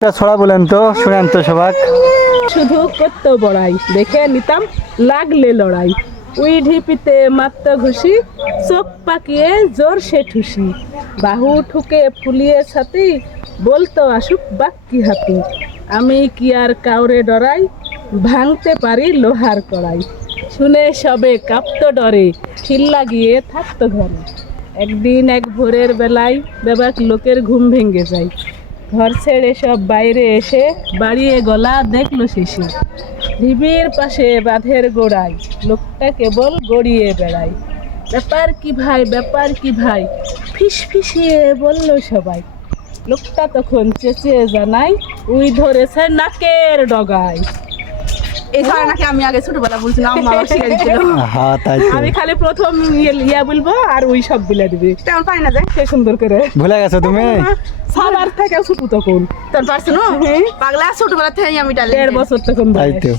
ছড়া বলেন তো, শুনেন তো সবাক। শুধু কত বড়াই দেখে নিতাম লাগলে লড়াই, উই ঢিপিতে মাত্র ঘুষি, চোখ পাকিয়ে জোর সে ঠুসি, বাহু ঠুকে ফুলিয়ে ছাতি, বলতো আসুক বাক্কি হাতি, আমি কি আর কাউরে ডরাই, ভাঙতে পারি লোহার কড়াই। শুনে সবে কাঁপতো ডরে, খিল লাগিয়ে থাকতো ঘরে। একদিন এক ভোরের বেলায় বেবাক লোকের ঘুম ভেঙে যায়, ঘর ছেড়ে সব বাইরে এসে বাড়িয়ে গলা দেখলো শেষে, ঢিবির পাশে বাঁধের গোড়ায় লোকটা কেবল গড়িয়ে বেড়ায়। ব্যাপার কি ভাই, ব্যাপার কি ভাই, ফিস ফিসিয়ে বলল সবাই। লোকটা তখন চেঁচিয়ে জানাই, উই ধরেছে নাকের ডগায়। এই ছড়া নাকি আমি আগে ছোটবেলা বলছিলাম, আম্মা আমাকে শিখে দিচ্ছিল। হ্যাঁ তাই তো, আমি খালি প্রথম ইয়া বলবো আর ওই সব বিলে দিবি তেমন পারি না, যায় সে সুন্দর করে। ভুলে গেছো তুমি? সবার থেকে ছোট তখন, তোর পারছো না? পাগলা ছোটবেলা থেকে আমি 1.5 বছর তখন তাই বয়স। তো।